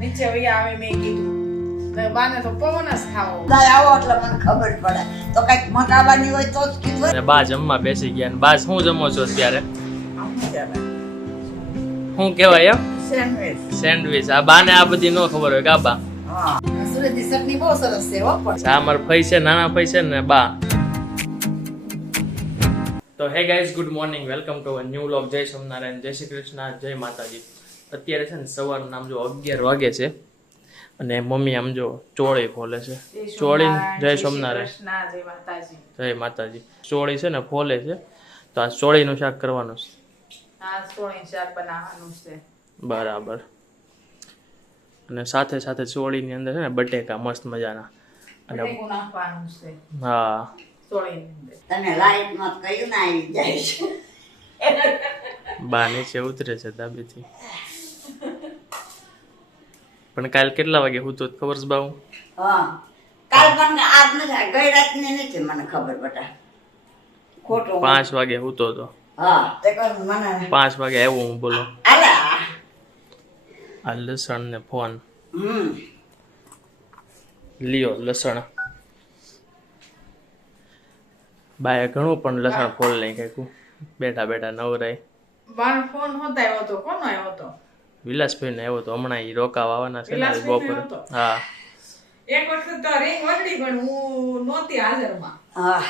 નીચે વહી આવે મેં કીધું બાને તો પવન જ ખાવો આવો એટલે મને ખબર પડે તો કઈક મકાવાની હોય તો જ કીધું અને બા જમવા બેસી ગયા. બા શું જમો છો અત્યારે? શું કહેવાય એમ? સેન્ડવિચ. સેન્ડવિચ. આ બાને આ બધી નો ખબર હોય કા બા? હા સુરતની ચટણી બહુ સરસ છે હો પણ આ મારા ફઈ છે, નાના ફઈ છે ને બા. તો hey guys, good morning, welcome to a new vlog. જય સોમનારાયણ, જય શ્રી કૃષ્ણ, જય માતાજી. અત્યારે છે ને સવારનું નામ જો 11 વાગે છે અને મમ્મી આમ જો ચોળી ફોલે છે. ચોળી જય સોમનારાયણ, જય માતાજી. જય માતાજી. ચોળી છે ને ફોલે છે, તો આ ચોળીનું શાક કરવાનું છે. આ સોળીનું શાક બનાવવાનું છે. બરાબર. અને સાથે સાથે ચોળીની અંદર છે ને બટેકા મસ્ત મજાના અને બટેકું નાખવાનું છે હા સોળીની અંદર. તને લાઈટ માં કયું ના આવી જાય છે બા નીચે ઉતરે છે ધાબેથી. પણ કાલ કેટલા વાગે હું તો ખબર છે બા? હા કાલ પણ આજ નથી ગઈ રાતની નથી મને ખબર બટા ખોટું 5 વાગે હુતો તો. હા તે કહું મને 5 વાગે આવ્યો હું. બોલો આલા આ લસણ ને ફોન હમ લ્યો લસણ. બાએ ઘણું પણ લસણ ફોલ નહીં કાંઈક બેઠા બેઠા નવરાય. બાનો ફોન હોતા આવ્યો તો કોનો આવ્યો તો? વિલાસભાઈ ને આવ્યો તો હમણાં. ઈ રોકાવા આવવાના છે ને આજે વિલાસભાઈને બપોરે. આવ્યો તો? હા એક વખત તો રિંગ વગડી પણ હું નહોતી હાજરમાં. હા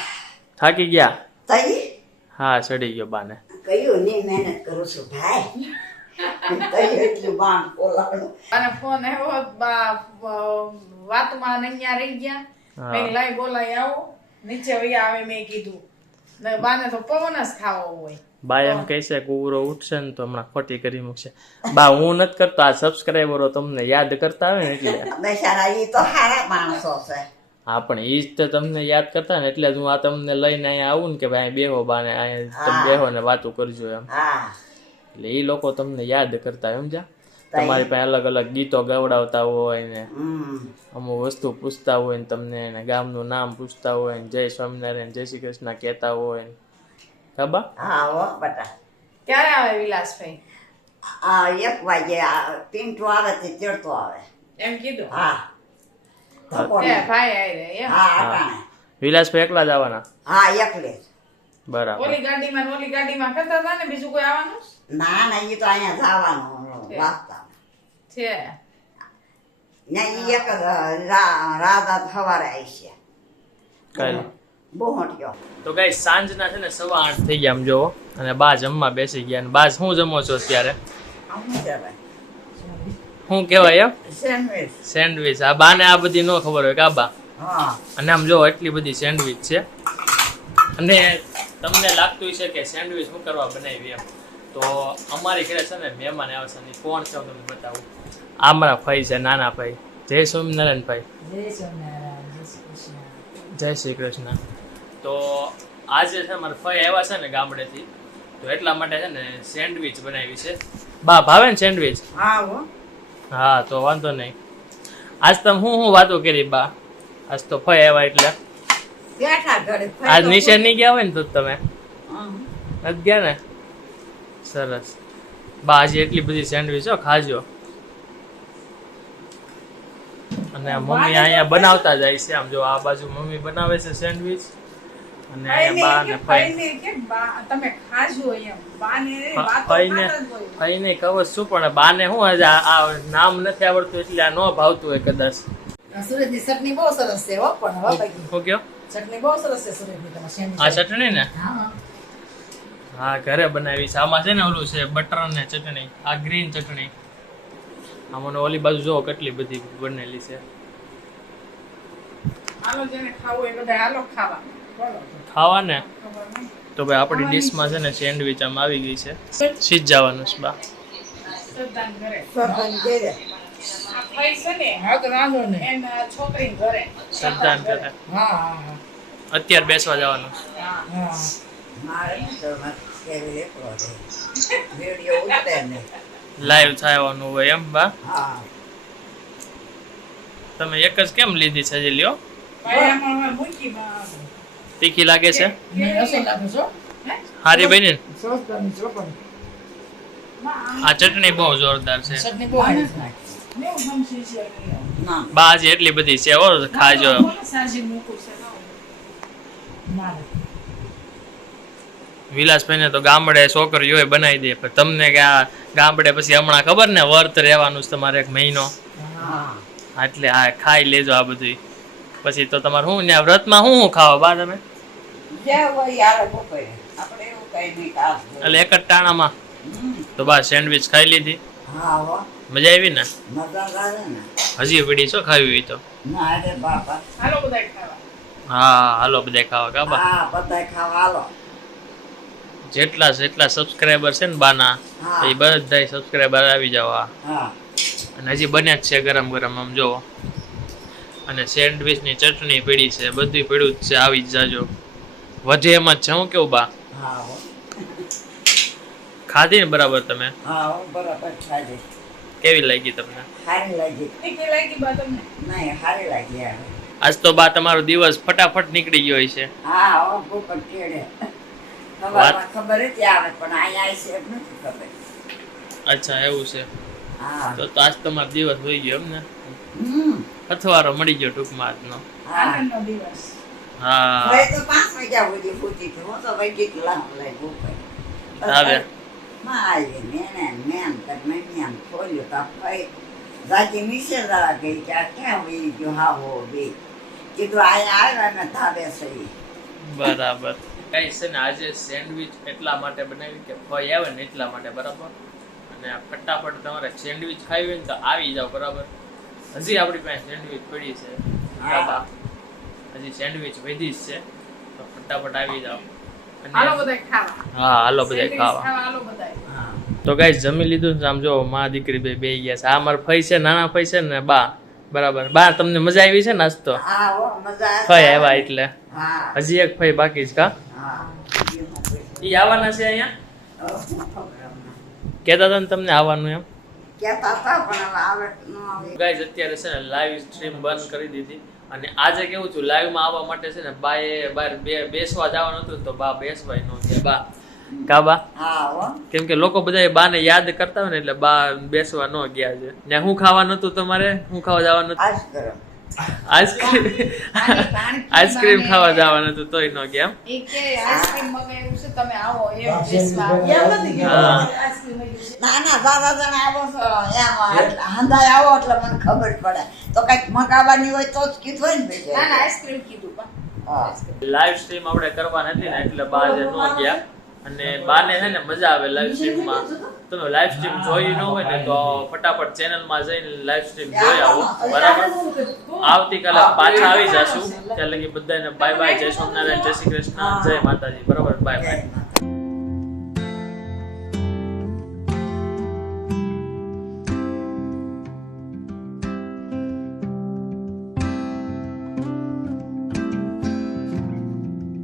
થાકી ગયા. તઈ હા ચડી ગયો બાને. કયું ની મહેનત કરું છું ભાઈ તઈ એટલું બાણ બોલાવવાનું અને ફોન આવ્યો બા વાતમાં અહીંયા રહી ગયા. હા. મેં લાઈ બોલાઈ આવો નીચે વહી આવે મેં કીધું બાને તો પવન જ ખાવો હોય. બા એમ કહે છે કે ઉરો ઉઠશે ને તો હમણાં ખોટી કરી મૂકશે. બા હું નથી કરતો, આ સબસ્ક્રાઈબરો તમને યાદ કરતા આવે ને એટલે. બેચારા ઈ તો સારા માણસો છે હા પણ ઈ જ તો તમને યાદ કરતા ને એટલે જ હું આ તમને લઈને અહીંયા આવું ને કે ભાઈ બેહો બાને અહીંયા તમે બેહો ને વાતો કરજો એમ. હા એટલે ઈ લોકો તમને યાદ કરતા હોય, સમજ્યા? તમારી પાસે અલગ અલગ ગીતો ગવડાવતા હોય ને અમુક વસ્તુ પૂછતા હોય ને તમને ને ગામનું નામ પૂછતા હોય ને જય સ્વામિનારાયણ જય શ્રી કૃષ્ણ કહેતા હોય ને. ખબર? હા હો બટા ક્યારે આવે વિલાસભાઈ? આ 1 વાગે પિન્ટુ આવે તે ચડતો આવે એમ કીધું. હા એ ભાઈ આયરે એમ. હા અટાણે વિલાસભાઈ એકલા જ આવવાના? હા એકલે જ. બરાબર. ઓલી ગાડીમાં કરતા હતા ને બીજું કોઈ આવવાનું ના ના ઈ તો અહીંયા જવાનું વાસ્તા છે? ને ઈ એક રાધા સવારે આવી છે કાલે બહુ મોટ્યો તો ગાઈ સાંજના છે ને 8:15 થઈ ગયા આમ જોવો. અને બા જમવા બેસી ગયા. અને બા શું જમો છો અત્યારે? શું કહેવાય એમ? સેન્ડવિચ. સેન્ડવિચ. આ બાને આ બધી નો ખબર હોય કા બા? હા અને આમ જો એટલી બધી સેન્ડવિચ છે. અને તમને લાગતું છે કે સેન્ડવિચ શું કરવા બનાવી એમ, તો અમારી ઘરે છે ને મહેમાન આવશે ને કોણ છે હું તમને બતાવું. આ મારા ભાઈ છે, નાના ભાઈ. જય સ્વામિનારાયણ ભાઈ. જય શ્રી કૃષ્ણ. તો આજે છે મારા ભાઈ આવ્યા છે ને ગામડેથી, તો એટલા માટે છે ને સેન્ડવિચ બનાવી છે. બા ભાવે ને સેન્ડવિચ? હા હો હા તો વાંધો નહીં. આજ તમે હું વાતો કરી બા? આજ તો ભાઈ આવ્યા એટલે બેઠા ઘરે આજ નીચે નહીં ગયા હોય ને તો તમે નથી ગયા ને? સરસ. બા આજે એટલી બધી સેન્ડવિચ હો, ખાજો. અને મમ્મી અહીંયા બનાવતા જાય છે. આમ જો આ બાજુ મમ્મી બનાવે છે સેન્ડવિચ અને અહીંયા બા ને ભાઈ. તમે ખાજો એમ. બાને ભાઈને ખબર શું પણ બાને શું આજે આ નામ નથી આવડતું એટલે આ ન ભાવતું હોય કદાચ. સુરતની ચટણી બહુ સરસ છે હો પણ હો ભાઈ શું કયો? ચટણી બહુ સરસ છે સુરતની તમારે સેન્ડવિચ. આ ચટણી ને? હા હા ઘરે બનાવી છે. આમાં છે ને ઓલું છે બટર ને ચટણી, આ ગ્રીન ચટણી. આમાં ઓલી બાજુ જો કેટલી બધી બનેલી છે. હાલો જેને ખાવું એ બધા હાલો ખાવા. બોલો ખાવા ને ખબર નહીં. તો ભાઈ આપણી ડીશમાં છે ને સેન્ડવિચ આમ આવી ગઈ છે. સીજ જવાનું છે બા. શ્રદ્ધાને ઘરે. સરપંચ ઘરે. આ ભાઈ છે ને હક રાંધો ને એના છોકરીને ઘરે. શ્રદ્ધાન કરે. હા હા અત્યારે બેસવા જવાનું છે. હા. હા મારે તો કેવી એકલો છે વિડિયો ઉતરે ને લાઈવ થવાનું હોય એમ બા? હા તમે એક જ કેમ લીધી છે હજી? લ્યો. ભાઈ આમાં હવે મૂકી માં. તીખી લાગે છે? મેં રસોઈ લાગુ છો હારી બની ને? સોસ બની છો પણ આ ચટણી બહુ જોરદાર છે. ચટણી બહુ હારી છે ને હું સમજી છે કે ના બા હજી એટલી બધી છે હો ખાજો કોને સાજી મૂકું છે ના વિલાસભાઈને તો ગામડે છોકરીઓ બનાવી દે પણ તમને કે આ ગામડે પછી હમણાં ખબર ને વર્ત રહેવાનું છે તમારે 1 મહિનો હા એટલે હા ખાઈ લેજો આ બધું પછી તો તમારે શું ને વ્રતમાં શું ખાવા બા તમે જે હોય યાર બપોરે આપણે એવું કઈ નહીં ખાસ એટલે એક જ ટાણામાં તો બા સેન્ડવિચ ખાઈ લીધી હા હો મજા આવી ને મજા આવે ને હજી પીડી શું ખાવી હોય તો ના અરે બાપા હાલો બધા ખાવા હા હાલો બધા ખાવા કા બા હા બધાય ખાવા હાલો જેટલા સબસ્ક્રાઈબર છે ને બાના હા. એ બધા સબસ્ક્રાઈબર આવી જાવ હા અને હજી બન્યા જ છે ગરમ ગરમ આમ જોવો અને સેન્ડવિચ ની ચટણી પીડી છે બધું પીડ્યું જ છે આવી જ જાજો વધે એમ જ છે હું કેવું બા હા હો ખાધી ને બરાબર તમે હા હું બરાબર ખાધી કેવી લાગી તમને સારી લાગી કે લાગી બા તમને નહીં સારી લાગી યાર આજ તો બા તમારો દિવસ ફટાફટ નીકળી ગયો છે હા હો ભૂખ ટેડે વાત- ખબર હતી આવે પણ અહીંયા આવી છે એમ નથી ખબર અચ્છા એવું છે હા તો આજ તમારો દિવસ હોઈ ગયો એમ ને હમ અથવારો મળી ગયો ટૂંકમાં આજનો હા આનંદનો દિવસ હા હવે તો 5 વાગ્યા સુધી પૂછી હતી હું તો ભાઈ કેટલા લાગ્યું આવે. માં આવી મેન મેન ખોલ્યું તો ભાઈ રાજી મિસેલા ગઈ કે આ ક્યાં વહી ગયો હા હો બે કીધું અહીંયા આવ્યા ને ધાબે સહી બરાબર કઈ છે ને આજે સેન્ડવિચ એટલા માટે બનાવી કે ફઈ આવે ને એટલા માટે બરાબર અને આ ફટાફટ તમારે સેન્ડવિચ ખાવી હોય ને તો આવી જાવ બરાબર હજી આપણી પાસે સેન્ડવિચ પડી છે બાબા હજી સેન્ડવિચ વધી જ છે તો ફટાફટ આવી જાવ હાલો અને બધા ખાવા હા હાલો બધા સેન્ડવિચ ખાવા હાલો બધા હા તો ગાઈસ જમી લીધું ને આમ જો માં દીકરી બે ગયા છે આ મારા ફઈ છે નાના ફઈ છે ને બા બરાબર બા તમને મજા આવી છે નાસ્તો હા હો મજા ફઈ આવ્યા એટલે હા હજી એક ફઈ બાકી છે કા હા ઈ આવવાના છે અહીંયા કહેતા હતા ને તમને આવવાનું એમ કહેતા હતા પણ હવે આવે ન આવે ગાઈઝ અત્યારે છે ને લાઈવ સ્ટ્રીમ બંધ કરી દીધી અને આજે કેવું છું લાઈવ માં આવવા માટે છે ને બાએ બહાર બેસવા જવાનું હતું તો બા બેસવાય ન દે બા કા બા હા હો કેમ કે લોકો બધા બાને યાદ કરતા હોય ને એટલે બા બેસવા ન ગયા છે ને શું ખાવાનું હતું તમારે શું ખાવા જવાનું હતું આજ કરો આઈસ્ક્રીમ ખાવા જવાનું હતું તોય ન ગયા એ કે આઈસ્ક્રીમ મગાવ્યું છે તમે આવો એમ બેસવા એમ નથી કે હા. આઈસ્ક્રીમ મગાવ્યું છે ના ના દાદા જણા આવો છો એમ હંધાય આવો એટલે મને ખબર પડે તો કઈક મગાવવાની હોય તો જ કીધું હોય ને ના ભાઈ ના આઈસ્ક્રીમ કીધું પા હા લાઈવ સ્ટ્રીમ આપણે કરવાની હતી ને એટલે બા જે ન ગયા અને બાને છે ને મજા આવે લાઈવ સ્ટ્રીમમાં તમે લાઈવ સ્ટ્રીમ જોઈ ન હોય ને તો ફટાફટ ચેનલમાં જઈને લાઈવ સ્ટ્રીમ જોઈ આવો બરાબર આવતીકાલે પાછા આવી જશું ત્યાં લગી બધાને બાય બાય જય સ્વામિનારાયણ જય શ્રી કૃષ્ણ જય માતાજી બરાબર બાય બાય